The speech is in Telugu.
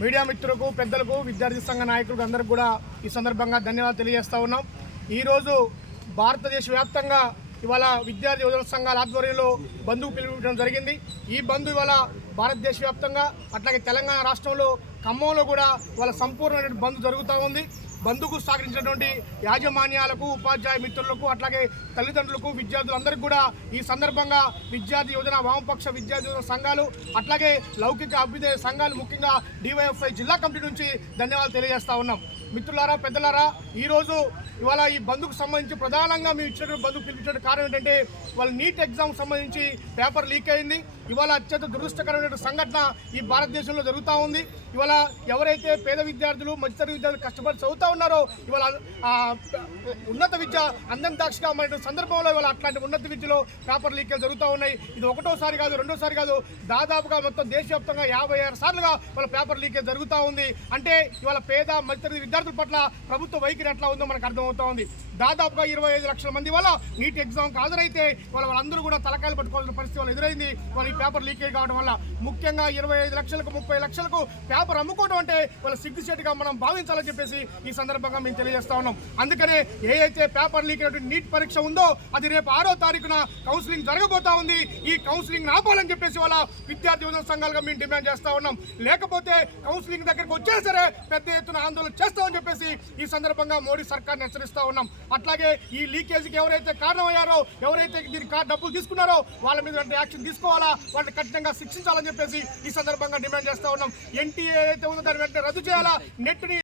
మీడియా మిత్రులకు పెద్దలకు విద్యార్థి సంఘ నాయకులకు అందరికీ కూడా ఈ సందర్భంగా ధన్యవాదాలు తెలియజేస్తూ ఉన్నాం. ఈరోజు భారతదేశ వ్యాప్తంగా ఇవాళ విద్యార్థి యువజన సంఘాల ఆధ్వర్యంలో బంధువు పిలుపుకోవడం జరిగింది. ఈ బంధు ఇవాళ భారతదేశ వ్యాప్తంగా అట్లాగే తెలంగాణ రాష్ట్రంలో ఖమ్మంలో కూడా వాళ్ళ సంపూర్ణమైన బంధు జరుగుతూ ఉంది. బంధుకు సహకరించినటువంటి యాజమాన్యాలకు ఉపాధ్యాయ మిత్రులకు అట్లాగే తల్లిదండ్రులకు విద్యార్థులందరికీ కూడా ఈ సందర్భంగా విద్యార్థి యువజన వామపక్ష విద్యార్థి యువజన సంఘాలు అట్లాగే లౌకిక అభ్యుదయ సంఘాలు ముఖ్యంగా డివైఎఫ్ఐ జిల్లా కమిటీ నుంచి ధన్యవాదాలు తెలియజేస్తా ఉన్నాం. మిత్రులారా పెద్దలారా ఈరోజు ఇవాళ ఈ బంధుకు సంబంధించి ప్రధానంగా మేము ఇచ్చినటువంటి బంధుకు పిలిపించిన కారణం ఏంటంటే వాళ్ళ నీట్ ఎగ్జామ్ సంబంధించి పేపర్ లీక్ అయింది. ఇవాళ అత్యంత దురదృష్టకరమైన సంఘటన ఈ భారతదేశంలో జరుగుతూ ఉంది. ఇవాళ ఎవరైతే పేద విద్యార్థులు మధ్యతరగతి విద్యార్థులు కష్టపడి చదువుతా ఉన్నారో ఇవాళ ఉన్నత విద్య అందం దాక్షగా మన సందర్భంలో ఇవాళ అట్లాంటి ఉన్నత విద్యలో పేపర్ లీకేలు జరుగుతూ ఉన్నాయి. ఇది ఒకటోసారి కాదు రెండోసారి కాదు దాదాపుగా మొత్తం దేశవ్యాప్తంగా యాభై ఆరు సార్లుగా వాళ్ళ పేపర్ లీకేజ్ జరుగుతూ ఉంది. అంటే ఇవాళ పేద మధ్యతరగతి విద్యార్థులు పట్ల ప్రభుత్వ వైఖరి ఎట్లా ఉందో మనకు అర్థమవుతా ఉంది. దాదాపుగా ఇరవై ఐదు లక్షల మంది వల్ల నీట్ ఎగ్జామ్కి హాజరైతే వాళ్ళ వాళ్ళందరూ కూడా తలకాయలు పట్టుకోవాల్సిన పరిస్థితి వాళ్ళు ఎదురైంది. వాళ్ళ ఈ పేపర్ లీకేజ్ కావడం వల్ల ముఖ్యంగా ఇరవై ఐదు లక్షలకు ముప్పై లక్షలకు పేపర్ అమ్ముకోవడం అంటే వాళ్ళ సిగ్గుచేటుగా మనం భావించాలని చెప్పేసి ఈ సందర్భంగా మేము తెలియజేస్తా ఉన్నాం. అందుకనే ఏదైతే పేపర్ లీక్ అయినటువంటి నీట్ పరీక్ష ఉందో అది రేపు ఆరో తారీఖున కౌన్సిలింగ్ జరగబోతా ఉంది. ఈ కౌన్సిలింగ్ ఆపాలని చెప్పేసి వాళ్ళ విద్యార్థి యువజన సంఘాలుగా మేము డిమాండ్ చేస్తా ఉన్నాం. లేకపోతే కౌన్సిలింగ్ దగ్గరకు వచ్చే సరే పెద్ద ఎత్తున ఆందోళన చేస్తామని చెప్పేసి ఈ సందర్భంగా మోడీ సర్కార్ని హెచ్చరిస్తా ఉన్నాం. అట్లాగే ఈ లీకేజీకి ఎవరైతే కారణమయ్యారో ఎవరైతే దీనికి డబ్బులు తీసుకున్నారో వాళ్ళ మీద వెంటనే యాక్షన్ తీసుకోవాలా వాళ్ళని కఠినంగా శిక్షించాలని చెప్పేసి ఈ సందర్భంగా డిమాండ్ చేస్తా ఉన్నాం. ఎన్టీఏ అయితే ఉందో దాన్ని వెంటనే రద్దు చేయాలా నెట్ని